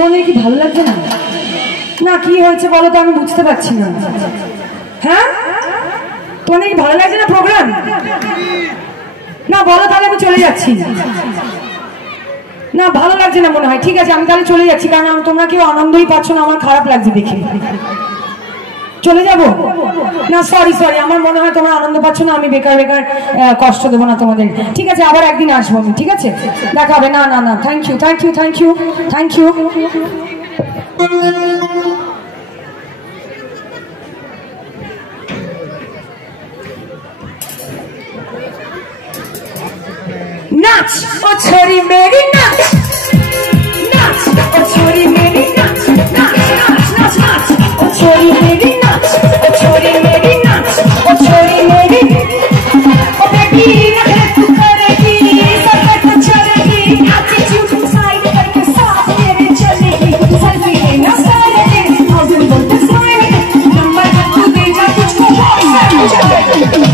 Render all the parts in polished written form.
শোনে কি ভালো লাগছে না? না কি হয়েছে বলো তো, আমি বুঝতে পারছি না। হ্যাঁ তোমার কি ভালো লাগছে না প্রোগ্রাম? না বলো তাহলে আমি চলে যাচ্ছি। না ভালো লাগছে না মনে হয়, ঠিক আছে আমি তাহলে চলে যাচ্ছি, কারণ তোমরা কেউ আনন্দই পাচ্ছ না, আমার খারাপ লাগছে দেখে। চলে যাব না, সরি সরি, আমার মনে হয় তোমরা আনন্দ পাচ্ছ না, আমি বেকার বেকার কষ্ট দেবো না তোমাদের। ঠিক আছে আবার একদিন আসবো আমি, ঠিক আছে দেখা হবে। না না না, thank you thank you thank you thank you. नाच ओ छोरी मेरी नाच, नाच ओ छोरी मेरी नाच, नाच नाच नाच नाच ओ छोरी मेरी नाच, ओ छोरी मेरी नाच, ओ छोरी मेरी ओ बेबी नखरे तू करेगी, सब तू चलेगी, एटीट्यूड साइड करके साथ मेरे चलेगी, सेल्फी लेना सारे दिन थाउजेंड बोलते स्माइल नंबर तू दे जा तुझको व्हाट्सएप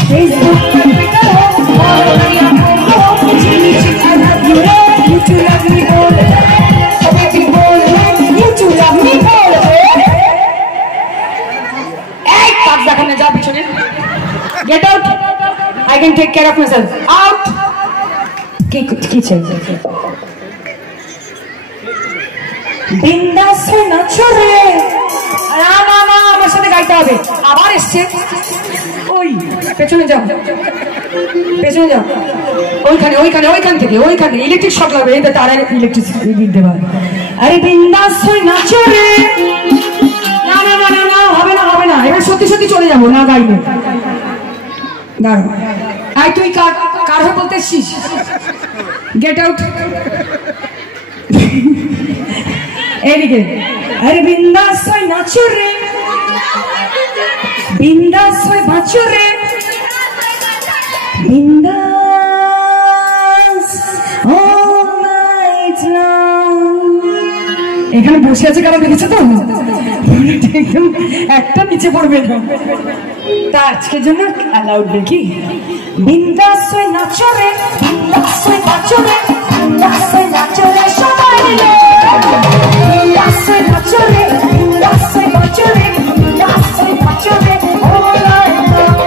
फेसबुक पे ट्विटर हो और नया Get out! I can take care of myself. Out! बिंदास से नाचो रे। ना ना ना, আমার সাথে গাইতে হবে। আবার এসছে। ওই পেছনে যাও, পেছনে যাও। ওইখানে ওইখানে ওইখান থেকে ওইখানে ইলেকট্রিক শক লাগবে, এই তারা ইলেকট্রিসিটি দিতে পারে। আরে বিন্দাস হয়ে নাচো রে। না না না না, হবে না হবে না, এবার সত্যি সত্যি চলে যাবো না গাইলে। দাঁড়ো, আই তুই কার হয়ে বলতে এসছিস? গেট আউট এদিকে। আরে বিন্দাস হয়ে নাচো রে, বিন্দাস হয়ে বাঁচো রে, বিন্দাস all night long। এখানে বসে আছে কারণ দেখেছো তো, একদম একটা নিচে পড়বে না, তা আজকের জন্য অ্যালাউড নাকি? বিন্দাস হয়ে নাচো রে, বিন্দাস হয়ে বাঁচো রে, বিন্দাস হয়ে নাচো রে সবাই মিলে, বিন্দাস হয়ে নাচো রে, বিন্দাস হয়ে বাঁচো রে, বিন্দাস হয়ে বাঁচো রে all night long,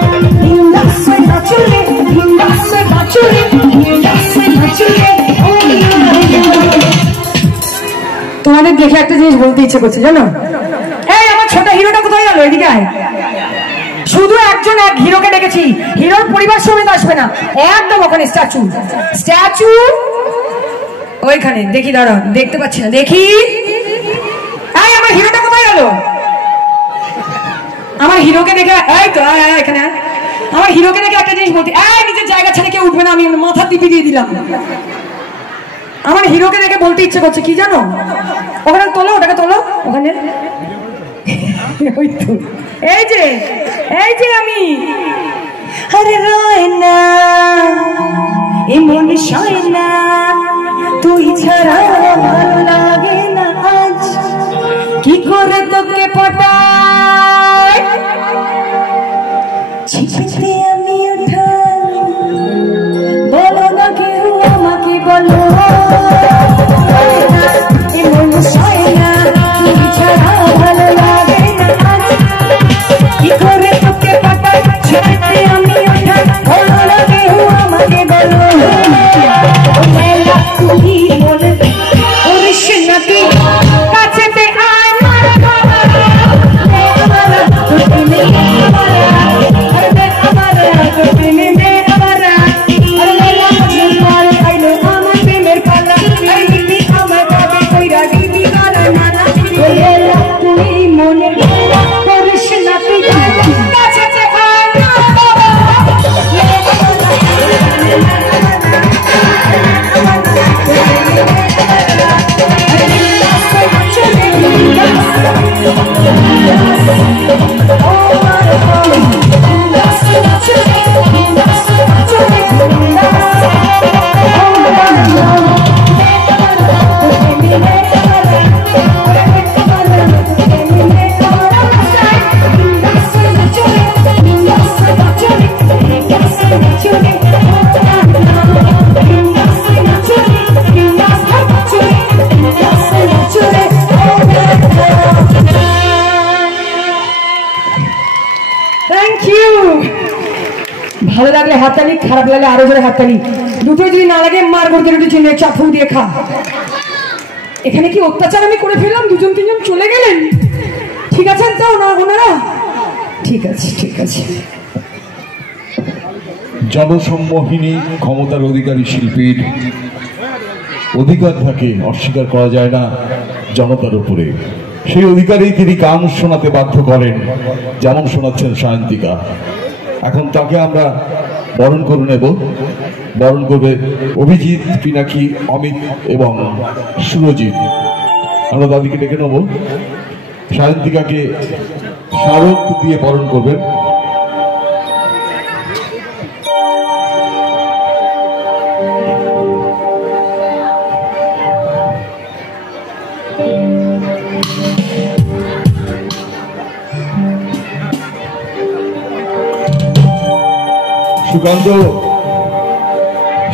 বিন্দাস হয়ে নাচো রে, বিন্দাস হয়ে বাঁচো রে, বিন্দাস হয়ে বাঁচো রে all night long। তোমাদের দেখে একটা জিনিস বলতে ইচ্ছে করছে জানো, এই আমার ছোট হিরোটা কোথায় গেল? এদিকে আয়। শুধু একজন এক হিরোকে ডেকেছি, হিরোর পরিবার সমেত আসবে না, একদম ওখানে স্ট্যাচু স্ট্যাচু ওইখানে। দেখি দাঁড়া, দেখতে পাচ্ছি না, দেখি। এই আমার হিরোটা কোথায় গেল? আমার হিরোকে দেখে, এই তো এখানে আমার হিরোকে দেখে একটা জিনিস বলতে, এই নিজের জায়গা ছেড়ে কেউ উঠবে না, আমি মাথা টিপি দিয়ে দিলাম। আমার হিরোকে দেখে বলতে ইচ্ছে করছে কি জানো, ওখানে তোলো, ওটাকে তোলো ওখানে। ওই তো এই যে আমি। আরে রয় না এমন সয় না, তুই ছাড়া ভালো লাগে না আজ, কি করে তোকে পটাই ছিপতে আমি উঠাই, বলো না কেউ আমাকে বলো, এমন সয় না, তুই ছাড়া ভালো লাগে না আজ, কি করে তোকে পটাই ছিপতে আমি উঠাই, বলো না কেউ আমাকে বলো, মেলা তুই বলে করিস নাকি কাছেতে আয় আমার লাগলে হাততালি, খারাপ লাগলে আরো জোরে হাততালি। দুটো যদি না লাগে মার গর্জে একটু চিনে চাফু দিয়ে খা। এখানে কি অত্যাচার আমি করে ফেললাম? দুজন তিনজন চলে গেলেন, ঠিক আছেন তো না ওনারা? ঠিক আছে ঠিক আছে। জনসম্মোহিনী ক্ষমতার অধিকারী শিল্পীর অধিকার থাকে, অস্বীকার করা যায় না জনতার উপরে। সেই অধিকারেই তিনি গান শোনাতে বাধ্য করেন, যেমন শোনাচ্ছেন সায়ন্তিকা। এখন তাকে আমরা বরণ করে নেব। বরণ করবে অভিজিৎ, পিনাকি, অমিত এবং সুরজিৎ। আমরা তাদেরকে ডেকে নেব। সায়ন্তিকাকে স্মারক দিয়ে বরণ করবেন।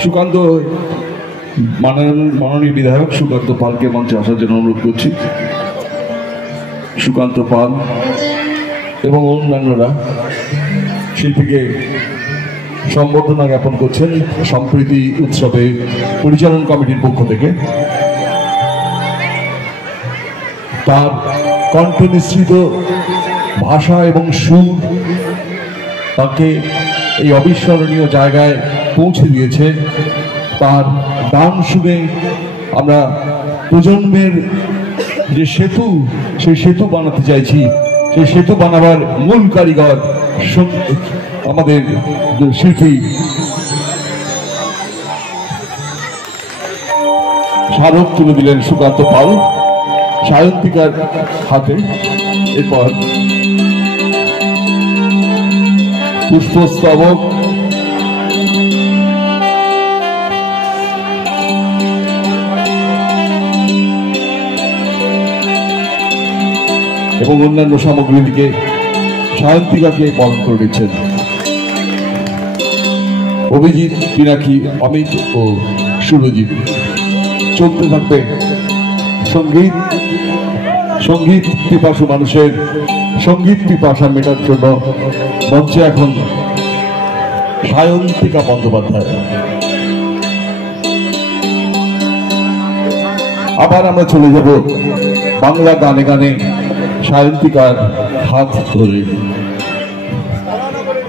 সুকান্ত মাননীয় বিধায়ক সুকান্ত পালকে মঞ্চে আসার জন্য অনুরোধ করছি। সুকান্ত পাল এবং অন্যান্যরা শিল্পীকে সম্বর্ধনা জ্ঞাপন করছেন সম্প্রীতি উৎসবে পরিচালন কমিটির পক্ষ থেকে। তার কণ্ঠ মিশ্রিত ভাষা এবং সুর তাকে এই অবিস্মরণীয় জায়গায় পৌঁছে দিয়েছে। তার গান শুনে আমরা প্রজন্মের যে সেতু, সেই সেতু বানাতে চাইছি। সেই সেতু বানাবার মূল কারিগর আমাদের শিল্পী স্মারক তুলে দিলেন সুকান্ত পাল সায়ন্তিকার হাতে। এরপর পুষ্পস্তবক এবং অন্যান্য সামগ্রী দিকে সায়ন্তিকাকে বরণ করে দিচ্ছেন অভিজিৎ, পিনাকি, অমিত ও সুরজিৎ। চলতে থাকবে সঙ্গীত। সঙ্গীত পিপাসু মানুষের সঙ্গীত পিপাসা মেটার জন্য মঞ্চে এখন সায়ন্তিকা বন্দ্যোপাধ্যায়। আবার আমরা চলে যাব বাংলা গানে গানে সায়ন্তিকার হাত ধরে।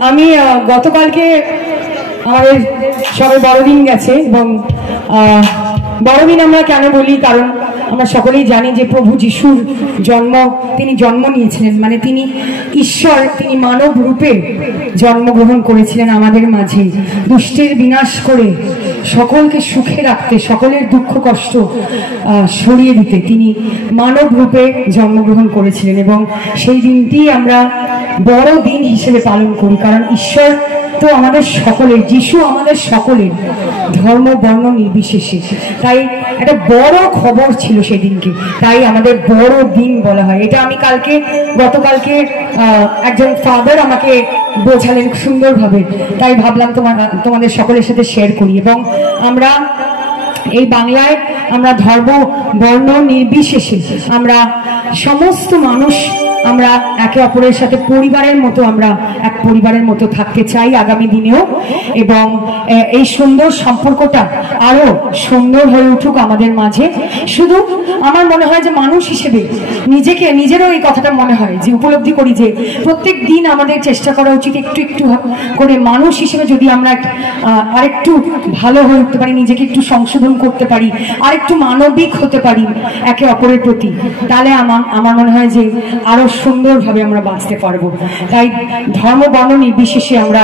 আমি গতকালকে আমাদের সবে বড়দিন গেছে এবং বড়দিন আমরা কেন বলি, কারণ আমরা সকলেই জানি যে প্রভু যিশুর তিনি জন্ম নিয়েছিলেন, মানে তিনি ঈশ্বর, তিনি মানব রূপে জন্মগ্রহণ করেছিলেন আমাদের মাঝে, দুষ্টের বিনাশ করে সকলকে সুখে রাখতে, সকলের দুঃখ কষ্ট সরিয়ে দিতে তিনি মানব রূপে জন্মগ্রহণ করেছিলেন। এবং সেই দিনটি আমরা বড় দিন হিসেবে পালন করি, কারণ ঈশ্বর তো আমাদের সকলের, যিশু আমাদের সকলের, ধর্ম বর্ণ নির্বিশেষে। তাই একটা বড় খবর ছিল সেদিনকে, তাই আমাদের বড় দিন বলা হয়। এটা আমি গতকালকে একজন ফাদার আমাকে বোঝালেন সুন্দরভাবে, তাই ভাবলাম তোমাদের সকলের সাথে শেয়ার করি। এবং আমরা এই বাংলায় আমরা ধর্ম বর্ণ নির্বিশেষে আমরা সমস্ত মানুষ আমরা একে অপরের সাথে পরিবারের মতো, আমরা এক পরিবারের মতো থাকতে চাই আগামী দিনেও। এবং এই সুন্দর সম্পর্কটা আরো সুন্দর হয়ে উঠুক আমাদের মাঝে। শুধু আমার মনে হয় যে মানুষ হিসেবে নিজেরও এই কথাটা মনে হয় যে উপলব্ধি করি যে প্রত্যেক দিন আমাদের চেষ্টা করা উচিত একটু একটু করে মানুষ হিসেবে যদি আমরা আরেকটু ভালো হয়ে উঠতে পারি, নিজেকে একটু সংশোধন করতে পারি, আরেকটু মানবিক হতে পারি একে অপরের প্রতি, তাহলে আমার মনে হয় যে আরো সুন্দরভাবে আমরা বাঁচতে পারবো। তাই ধর্ম বর্ণ নির্বিশেষে আমরা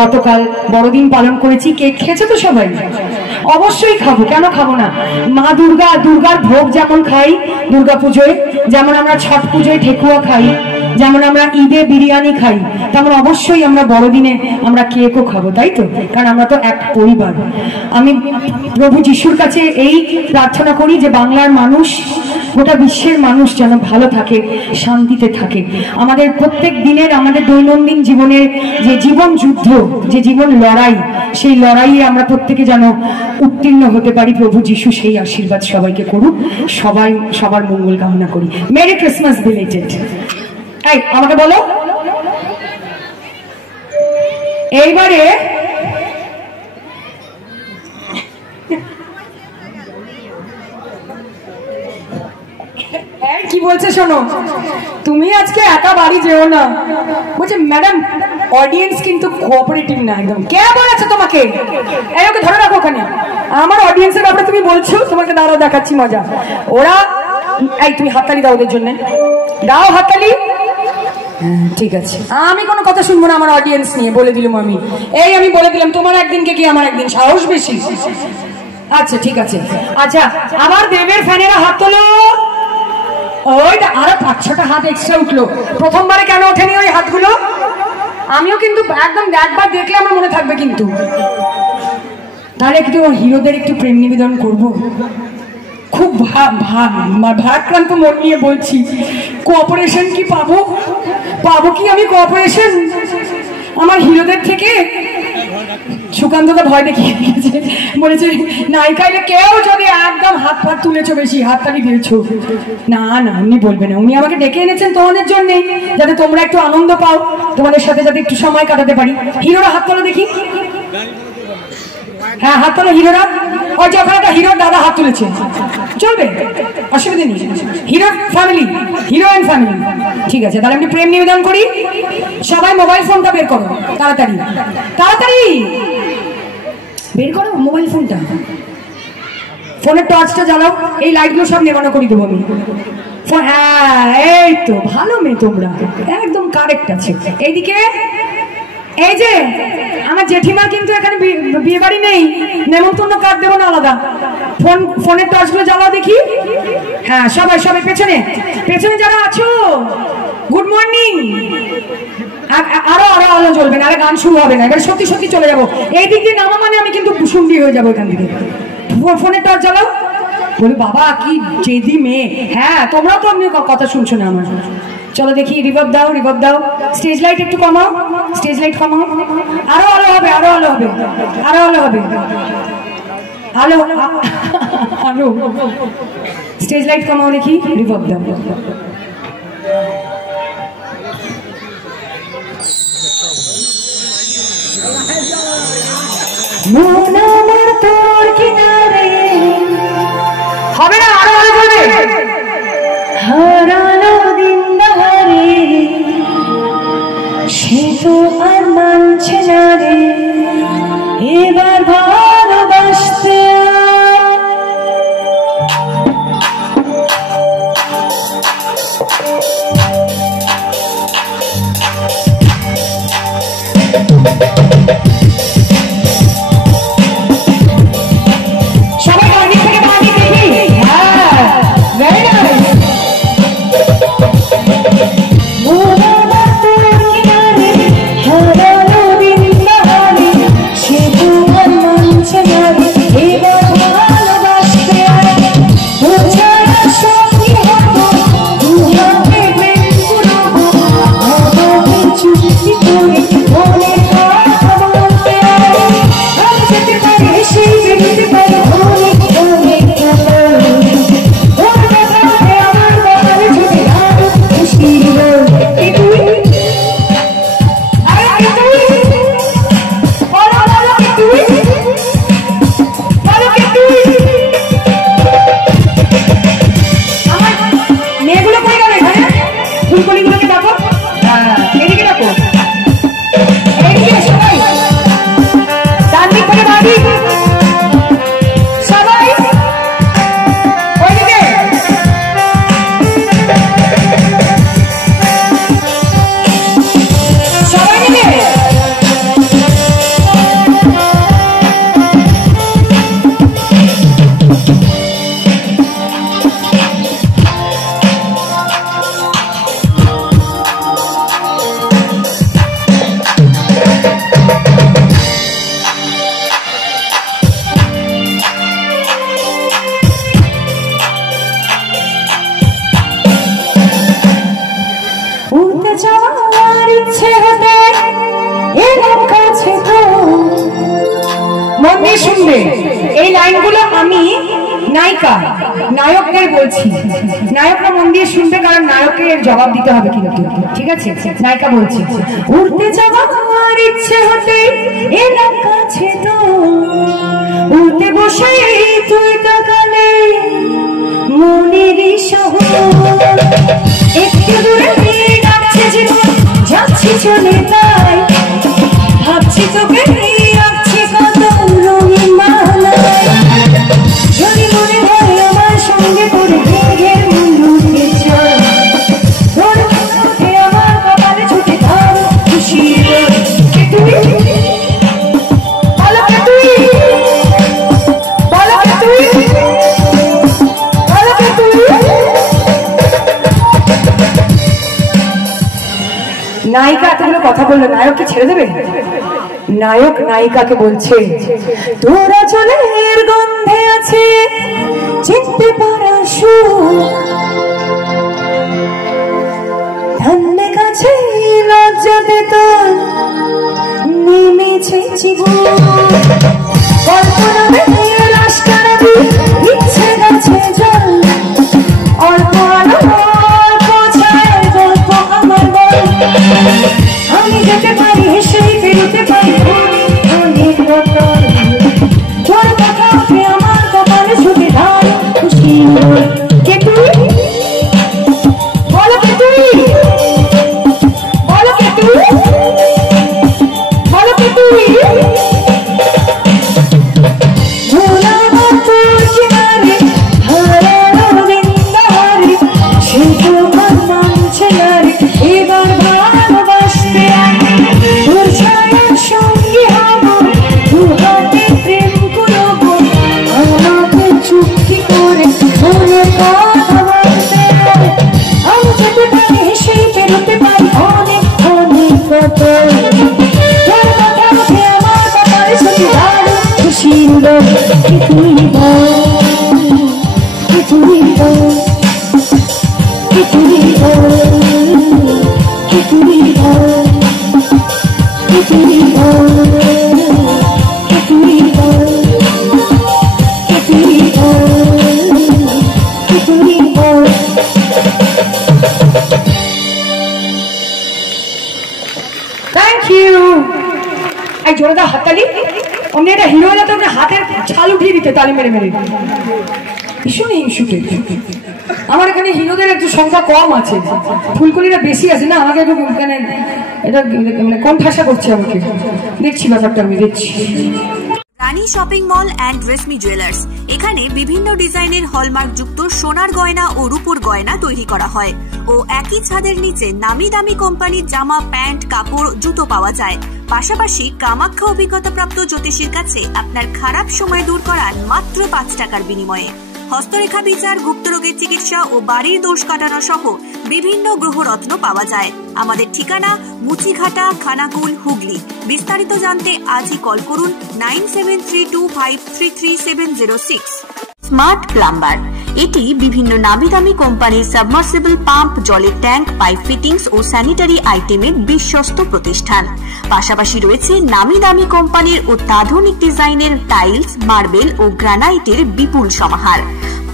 গতকাল বড়দিন পালন করেছি। কেক খেয়েছে তো সবাই? অবশ্যই খাবো, কেন খাবো না? মা দুর্গার ভোগ যেমন খাই দুর্গা পুজোয়, যেমন আমরা ছট পুজোয় ঠেকুয়া খাই, যেমন আমরা ঈদে বিরিয়ানি খাই, তেমন অবশ্যই আমরা বড়দিনে আমরা কেকও খাবো, তাই তো? কারণ আমরা তো এক পরিবার। আমি প্রভু যিশুর কাছে এই প্রার্থনা করি যে বাংলার মানুষ, গোটা বিশ্বের মানুষ যেন ভালো থাকে, শান্তিতে থাকে। আমাদের প্রত্যেক দিনের, আমাদের দৈনন্দিন জীবনের যে জীবন যুদ্ধ, যে জীবন লড়াই, সেই লড়াইয়ে আমরা প্রত্যেকে যেন উত্তীর্ণ হতে পারি। প্রভু যিশু সেই আশীর্বাদ সবাইকে করুক। সবার মঙ্গল কামনা করি। Merry Christmas belated. আমাকে বলো, এইবারে কি বলছে শোনো, তুমি আজকে একা বাড়ি যেও না। বলছে ম্যাডাম অডিয়েন্স কিন্তু কোঅপারেটিভ না একদম। কে বলেছে তোমাকে? এই ওকে ধরে রাখো ওখানে। আমার অডিয়েন্সের ব্যাপারে তুমি বলছো, তোমাকে দাঁড়াও দেখাচ্ছি মজা। ওরা এই তুমি হাততালি দাও ওদের জন্য, দাও হাততালি। ঠিক আছে, আমি কোনো কথা শুনবো না আমার অডিয়েন্স নিয়ে, বলে দিলাম আমি। আমি বলে দিলাম তোমার একদিনকে কি আমার একদিন, সাহস বেশি। আচ্ছা ঠিক আছে। আচ্ছা আমার দেবের ফ্যানেরা হাত তোলো। ওই আরো 5-6টা হাত এক্সট্রা উঠলো। প্রথমবারে কেন ওঠেনি ওই হাতগুলো? আমিও কিন্তু একদম একবার দেখলে আমার মনে থাকবে কিন্তু। তাহলে একটু হিরোদের একটু প্রেম নিবেদন করবো। খুব ভারাক্রান্ত মন নিয়ে বলছি, কোঅপারেশন কি পাবো? পাবো কি আমি কোঅপারেশন আমার হিরোদের থেকে? সুকান্তদা ভয় দেখিয়ে দিয়েছে, বলেছে নায়িকা এলে কেউ যদি একদম হাত ফাত তুলেছো, বেশি হাততালি দিয়েছো। না না উনি বলবে না, উনি আমাকে ডেকে এনেছেন তোমাদের জন্যে, যাতে তোমরা একটু আনন্দ পাও, তোমাদের সাথে যাতে একটু সময় কাটাতে পারি। হিরোরা হাত তোলো দেখি। হ্যাঁ হাত তোলো হিরোরা। ওই যে ওখানে একটা হিরোর দাদা হাত তুলেছে, চলবে, অসুবিধা নেই। হিরো ফ্যামিলি, হিরোইন ফ্যামিলি, ঠিক আছে। তাহলে আমি প্রেম নিবেদন করি। সবাই মোবাইল ফোনটা বের করো, তাড়াতাড়ি তাড়াতাড়ি বের করো মোবাইল ফোনটা। ফোনের টর্চটা জ্বালাও, এই লাইটগুলো সব নেবানো করে দেবো আমি। হ্যাঁ এই তো ভালো মেয়ে তোমরা, একদম কারেক্ট আছে। এইদিকে এই যে আমার জেঠিমা কিন্তু এখানে বিয়ে বাড়ি নেই, নেমন্তন্ন কার্ড দেবো না আলাদা। ফোনের টর্চগুলো জ্বালাও দেখি। হ্যাঁ সবাই সবাই পেছনে পেছনে যারা আছো গুড মর্নিং। আরো আরো আলো জ্বলবে না, আরে গান শুরু হবে না, এবার সত্যি সত্যি চলে যাবো। এই দিক দিয়ে নামা মানে আমি কিন্তু শুনবি হয়ে যাবো এখান থেকে। ফোনের টর্চ জ্বালাও। বলি বাবা কি জেদি মেয়ে। হ্যাঁ তোমরাও তো আমি কথা শুনছো না আমার। চলো দেখি রিভার্ব দাও, রিভার্ব দাও। স্টেজ লাইট একটু কমাও, স্টেজ লাইট কমাও। আরো আলো হবে, আরো আলো হবে, আরো আলো হবে, আলো আরো। স্টেজ লাইট কমাও দেখি, রিভার্ব দাও। হবে না, আরো আলো জ্বলবে। হারানো দিন দাহারে সে তো আর মানছে না রে, এবার ভালোবাসতে। শুনবে এই লাইনগুলো আমি নায়িকা নায়কদের বলছি, নায়করা মন দিয়ে শুনবে, কারণ নায়কের জবাব দিতে হবে কিন্তু, ঠিক আছে? নায়িকা বলছি, উড়তে যাওয়ার ইচ্ছে হতে এলাম কাছে তো, উড়তে বসে তুই তাকালে মনের শহর একটু দূরে ডাকছে জীবন যাচ্ছি চলে তাই ভাবছি তোকে রাখছি কত রঙিন মালায় যদি মনে হয় আমার সঙ্গে করে মেঘের মুন্ডুকে চল তোর মুখে আমার কপালে ছুটে ধার খুশি নায়িকা এতগুলো কথা বললো, নায়ককে ছেড়ে দেবে? নায়ক নায়িকাকে বলছে তোরা চলের গন্ধে আছে চিনতে পারা ধন্যে কাছে লজ্জাতে তোর নেমেছে জীবন কল্পনা লাশ কানাবি ইচ্ছে গাছে জল অল্প আলো অল্প ছায় গল্প আমার বল আমি যেতে পারি সেই পেরোতে পারি অনেক বছর তোর কথা উঠে আমার কপালে ছুটে ধার খুশি কে তুই বলো কে তুই বলো কে তুই বলো কে তুই ভোলা তোর কিনারে হারানো বিন্দারে সে তো মানছে না রে এবার ভালোবাসতে তোর ছায়ার সঙ্গে হব দু হাতে প্রেম করব আমাকে চুক্তি করে মনে কথা বলতে আমি যেতে পারি সেই পেরোতে পারি অনেক অনেক কত তোর কথা উঠে আমার কপালে ছুটে দাঁড়ো খুশি লোক কি তুই বল কি তুই বল কি তুই বল কি তুই বল কি তুই বল কি তুই বল কি তুই বল কি তুই বল থ্যাংক ইউ এই জোরদার হাততালি অন্য একটা হিরো হলে তো হাতের ছাল উঠিয়ে দিতে তালি মেরে মেরে ভীষণ হিংসুটে আমার এখানে হিরোদের একটু সংখ্যা কম আছে ফুলকলিরা বেশি আছে না আমাকে একটু এখানে এটা মানে কণ্ঠাসা করছে আমাকে দেখছি ব্যাপারটা আমি দেখছি Rani shopping mall and Reshmi jewellers এখানে বিভিন্ন ডিজাইনের হলমার্ক যুক্ত সোনার গয়না ও রূপোর গয়না তৈরি করা হয় ও একই ছাদের নিচে নামি দামি কোম্পানির জামা প্যান্ট কাপড় জুতো পাওয়া যায় পাশাপাশি কামাখ্যা অভিজ্ঞতাপ্রাপ্ত জ্যোতিষীর কাছে আপনার খারাপ সময় দূর করান মাত্র 5 টাকার বিনিময়ে হস্তরেখা বিচার গুপ্তরোগের চিকিৎসা ও বাড়ির দোষ কাটানো সহ বিভিন্ন গ্রহরত্ন পাওয়া যায় আমাদের ঠিকানা মুচিঘাটা খানাকুল হুগলি বিস্তারিত জানতে আজই কল করুন 9732533706 স্মার্ট প্লাম্বার এটি বিভিন্ন নামি দামি কোম্পানির সাবমার্সিবল পাম্প জলের ট্যাঙ্ক পাইপ ফিটিংস ও স্যানিটারি আইটেমের বিশ্বস্ত প্রতিষ্ঠান পাশাপাশি রয়েছে নামি দামি কোম্পানির অত্যাধুনিক ডিজাইনের টাইলস মার্বেল ও গ্রানাইটের বিপুল সমাহার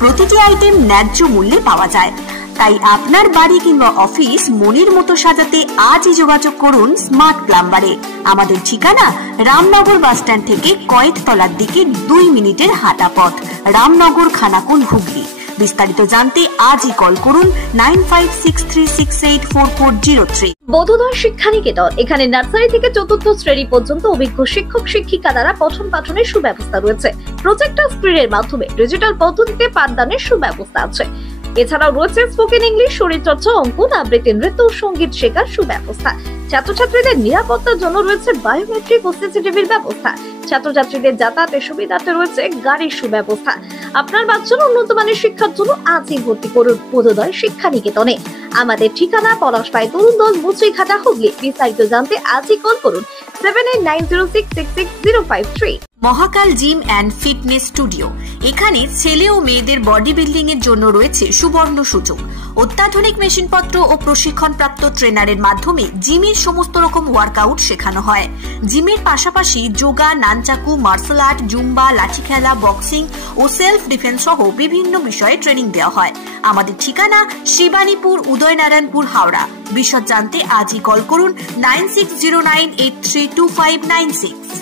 প্রতিটি আইটেম ন্যায্য মূল্যে পাওয়া যায় তাই আপনার বাড়ি কিংবা অফিস মনের মতো সাজাতে আজই যোগাযোগ করুন স্মার্ট প্লাম্বারে আমাদের ঠিকানা রামনগর বাসস্ট্যান্ড থেকে কয়েকতলার দিকে 2 মিনিটের হাঁটা পথ রামনগর খানাকুল হুগলি বিস্তারিত জানতে আজই কল করুন 9563684403 বোধোদয় শিক্ষানিকেতন এখানে নার্সারি থেকে 4র্থ শ্রেণী পর্যন্ত অভিজ্ঞ শিক্ষক শিক্ষিকা দ্বারা পঠন পাঠনের সুব্যবস্থা রয়েছে প্রজেক্টর স্ক্রিনের মাধ্যমে ডিজিটাল পদ্ধতিতে পাঠদানের সুব্যবস্থা আছে এছাড়াও রয়েছে স্পোকেন ইংলিশ শরীরচর্চা অঙ্কন আবৃত্তি নৃত্য ও সঙ্গীত শেখার সুব্যবস্থা ছাত্রছাত্রীদের নিরাপত্তার জন্য রয়েছে বায়োমেট্রিক ও সিসিটিভির ব্যবস্থা ছাত্রছাত্রীদের যাতায়াতের সুবিধার্থে রয়েছে গাড়ির সুব্যবস্থা আপনার বাচ্চার উন্নত মানের শিক্ষার জন্য আজই ভর্তি করুন বোধোদয় শিক্ষানিকেতনে আমাদের ঠিকানা পলাশপাই তরুণদল মুচিঘাটা হুগলি বিস্তারিত জানতে আজই কল করুন 7890666053 মহাকাল জিম অ্যান্ড ফিটনেস স্টুডিও এখানে ছেলে ও মেয়েদের বডি বিল্ডিং এর জন্য রয়েছে সুবর্ণ সুযোগ অত্যাধুনিক মেশিনপত্র ও প্রশিক্ষণপ্রাপ্ত ট্রেনারের মাধ্যমে জিমের সমস্ত রকম ওয়ার্কআউট শেখানো হয় জিমের পাশাপাশি yoga nunchaku martial art Zumba লাঠি খেলা বক্সিং ও সেলফ ডিফেন্স সহ বিভিন্ন বিষয়ে ট্রেনিং দেওয়া হয় আমাদের ঠিকানা শিবানীপুর উদয়নারায়ণপুর হাওড়া বিশদ জানতে আজই কল করুন 9609832596